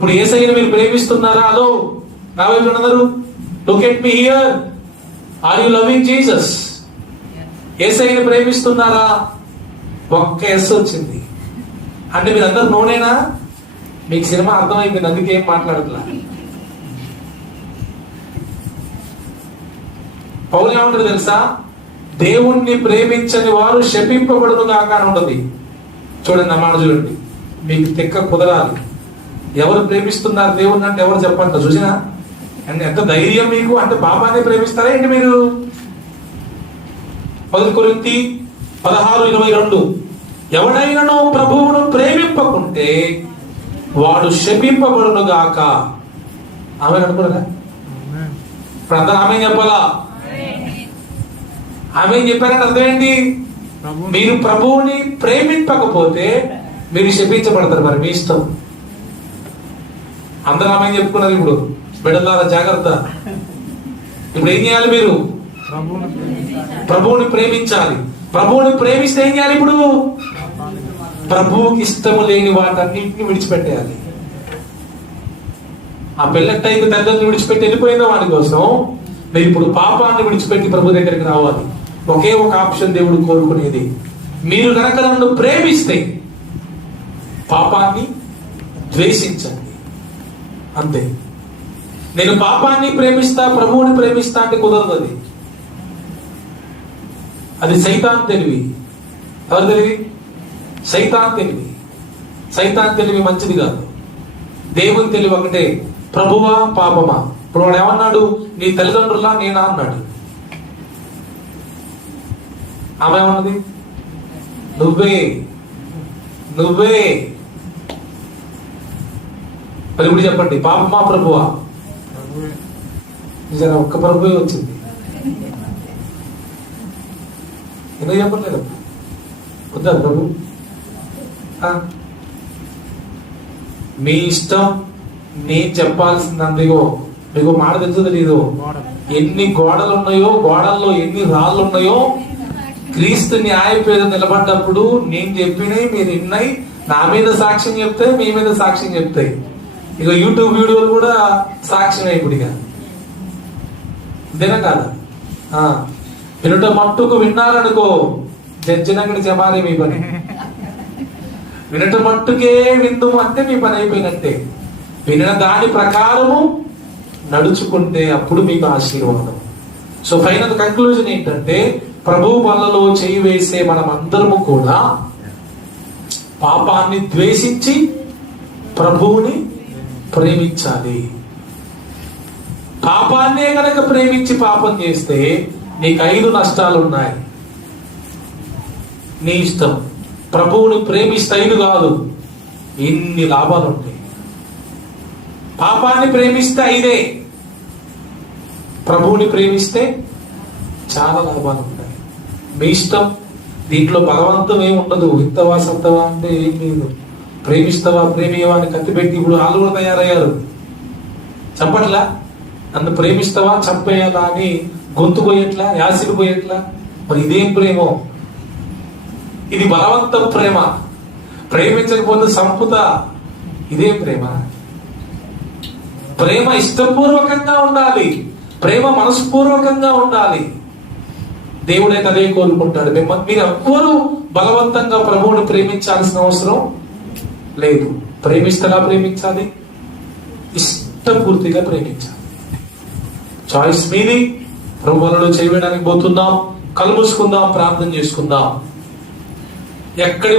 ఇప్పుడు ఏసైని మీరు ప్రేమిస్తున్నారా? హలో నా వైపు అందరూ look at me here are you loving Jesus ఏసైని ప్రేమిస్తున్నారా? ఒక్క ఎస్ వచ్చింది. అంటే మీరందరూ నూనెనా? మీకు సినిమా అర్థమైంది అందుకే ఏం మాట్లాడట్లా. పౌలు ఏమంటారు తెలుసా? దేవుణ్ణి ప్రేమించని వారు శపింపబడును కాక అని ఉండదు చూడండి అమ్మాట చూడండి. మీకు తిక్క కుదరాలి. ఎవరు ప్రేమిస్తున్నారు దేవుణ్ణి అంటే ఎవరు చెప్పంట చూసినా? అంటే ఎంత ధైర్యం మీకు? అంటే బాబానే ప్రేమిస్తారా ఏంటి మీరు? పది కొరింతి పదహారు ఇరవై రెండు. ఎవడైనను ప్రభువును ప్రేమింపకుంటే వాడు శపింపబడును గాక. ఆమె అనుకున్నదా ఇప్పుడు అందరూ ఆమె చెప్పాలా? ఆమె చెప్పారంటే అర్థం ఏంటి మీరు ప్రభువుని ప్రేమింపకపోతే మీరు శపించబడతారు మరి మీ ఇష్టం. అందరూ ఆమె చెప్పుకున్నారు ఇప్పుడు. బిడ్డలారా జాగ్రత్త. ఇప్పుడు ఏం చేయాలి మీరు? ప్రభువుని ప్రేమించాలి. ప్రభువుని ప్రేమిస్తే ఏం చేయాలి ఇప్పుడు? ప్రభువుకి ఇష్టము లేని వాటన్నింటిని విడిచిపెట్టేయాలి. ఆ పిల్లట్టయితే తల్లిని విడిచిపెట్టి వెళ్ళిపోయిన వాడి కోసం? మీరు ఇప్పుడు పాపాన్ని విడిచిపెట్టి ప్రభు దగ్గరికి రావాలి. ఒకే ఒక ఆప్షన్ దేవుడు కోరుకునేది. మీరు కనుక నన్ను ప్రేమిస్తే పాపాన్ని ద్వేషించండి. అంతే. నేను పాపాన్ని ప్రేమిస్తా ప్రభువుని ప్రేమిస్తా అంటే కుదరదు అది. అది సైతాన్ తెలివి. ఎవరు తెలివి? సైతాన్ తెలివి. సైతాన్ తెలివి మంచిది కాదు. దేవుని తెలివి ఒకటే. ప్రభువా పాపమా. ఇప్పుడు వాడు ఏమన్నాడు? నీ తల్లిదండ్రులా నేనా అన్నాడు. ఆమె ఏమన్నది? నువ్వే. నువ్వే. మరి కూడా చెప్పండి. పాపమా ప్రభువా? నిజంగా ఒక్క ప్రభువే వచ్చింది. ఎందుకు చెప్పట్లేదు? వద్దా ప్రభు? మీ ఇష్టం నేను చెప్పాల్సింది అందుగో మీకు మాట తెలుసు తెలీదు? ఎన్ని గోడలు ఉన్నాయో గోడల్లో ఎన్ని రాళ్ళు ఉన్నాయో క్రీస్తు న్యాయపేద నిలబడ్డప్పుడు నేను చెప్పినవి మీరు విన్నాయి నా మీద సాక్ష్యం చెప్తే మీ మీద సాక్ష్యం చెప్తాయి. ఇక యూట్యూబ్ వీడియోలు కూడా సాక్ష్యమే ఇప్పుడు ఇక అంతేనా వినుట మట్టుకు విన్నారనుకో జడ్జినగడి జమారే మీ పని. వినట మట్టుకే విందు అంటే మీ పని అయిపోయినట్టే. వినిన దాని ప్రకారము నడుచుకుంటే అప్పుడు మీకు ఆశీర్వాదం. సో ఫైనల్ కంక్లూజన్ ఏంటంటే ప్రభు పనులలో చేయి వేసే మనం అందరము కూడా పాపాన్ని ద్వేషించి ప్రభువుని ప్రేమించాలి. పాపాన్నే కనుక ప్రేమించి పాపం చేస్తే నీకు ఐదు నష్టాలు ఉన్నాయి నీ ఇష్టం. ప్రభువుని ప్రేమిస్తే ఐదు కాదు. ఇన్ని లాభాలు ఉంటాయి పాపాన్ని ప్రేమిస్తే ఐదే. ప్రభువుని ప్రేమిస్తే చాలా లాభాలు ఉంటాయి మీ ఇష్టం దీంట్లో బలవంతం ఏమి ఉండదు విత్తవా సత్తవా అంటే ఏం లేదు. ప్రేమిస్తావా ప్రేమియవా అని కత్తిపెట్టి ఇప్పుడు వాళ్ళు కూడా తయారయ్యారు. చంపట్లా? నన్ను ప్రేమిస్తావా చంపేయాలా అని గొంతు పోయేట్లా యాసిడ్ పోయేట్లా? మరి ఇదేం ప్రేమో? ఇది బలవంతం ప్రేమ. ప్రేమించకపోతే సంపుత. ఇదేం ప్రేమ? ప్రేమ ఇష్టపూర్వకంగా ఉండాలి. ప్రేమ మనస్పూర్వకంగా ఉండాలి. దేవుడైతే అదే కోరుకుంటాడు. మిమ్మల్ని మీరు ఎవ్వరూ బలవంతంగా ప్రభువుని ప్రేమించాల్సిన అవసరం లేదు. ప్రేమిస్తలా ప్రేమించాలి. ఇష్టపూర్తిగా ప్రేమించాలి. చాయిస్ మీది ప్రభువులలో చేయడానికి పోతున్నాం కలుముసుకుందాం ప్రార్థన చేసుకుందాం. ఎక్కడి